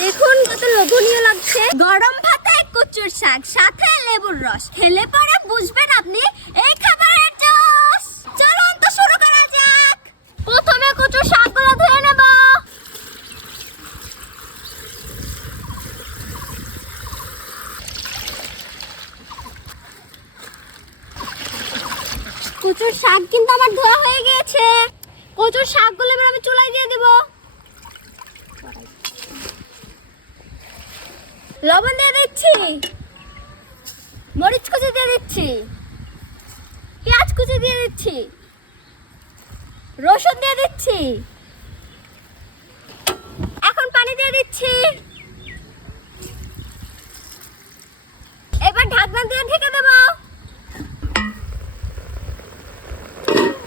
দেখুন কত লোভনীয় লাগছে। গরম ভাতে কচুর শাক সাথে লেবুর রস খেলে পরে বুঝবেন আপনি এই খাবারের জোশ। চলুন তো শুরু করা যাক। প্রথমে কচুর শাকগুলো ধুয়ে নেব। কচুর শাক কিন্তু আমার ধোয়া হয়ে গিয়েছে। কচুর শাকগুলো এবার আমি চুলায় দিয়ে দেব। লবণ দিয়ে দিচ্ছি, মরিচ কুচি দিয়ে দিচ্ছি, পেঁয়াজ কুচি দিয়ে দিচ্ছি, রসুন দিয়ে দিচ্ছি। এখন পানি দিয়ে দিচ্ছি। এবার ঢাকনা দিয়ে ঢেকে দেব।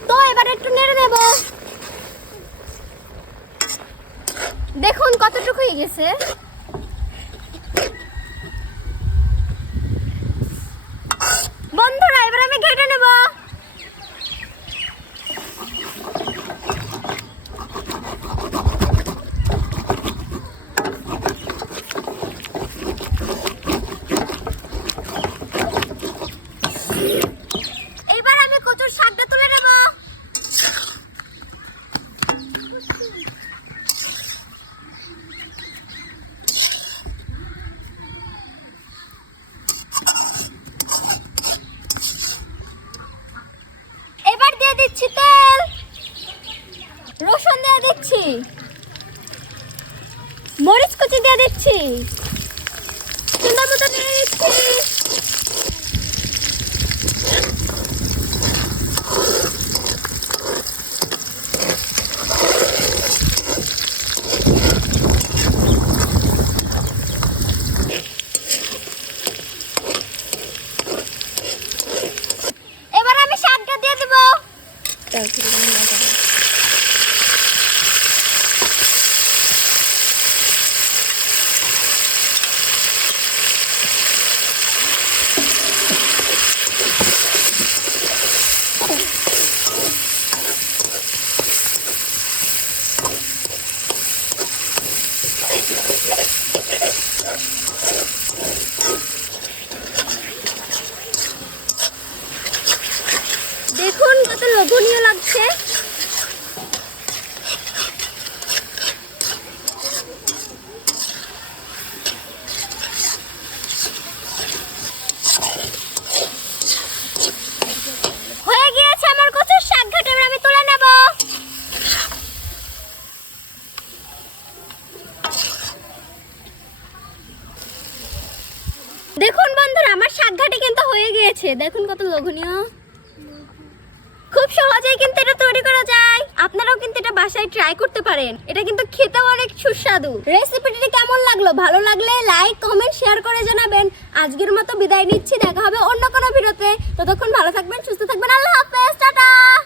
তো এবার একটু নেড়ে দেব। দেখুন কতটুকু হয়ে গেছে। বন্ধুরা এবার আমি ঘেটে নেব। এবার আমি কচুর শাকটা তুলে নেব। এবার দিয়ে দিচ্ছি তেল, রসুন দিয়ে দিচ্ছি, মরিচ কুচি দিয়ে দিচ্ছি, সুন্দর মতো দিয়ে দিচ্ছি। এবার আমি শাকটা দিয়ে দেব। দেখুন কত লোভনীয় লাগছে। হয়ে গিয়েছে আমার কচুর শাক ঘাটে। এবার আমি তুলে নেব। দেখুন বন্ধুরা আমার শাক ঘাটে কিন্তু হয়ে গিয়েছে। দেখুন কত লোভনীয়। খুব সহজেই কিন্তু এটা তৈরি করা যায়। আপনারাও কিন্তু এটা বাসায় ট্রাই করতে পারেন। এটা কিন্তু খেতেও অনেক সুস্বাদু। রেসিপিটি কেমন লাগলো? ভালো লাগলে লাইক কমেন্ট শেয়ার করে জানাবেন। আজকের মতো বিদায় নিচ্ছি। দেখা হবে অন্য কোনো ভিডিওতে। ততক্ষণ ভালো থাকবেন, সুস্থ থাকবেন। আল্লাহ হাফেজ, টাটা।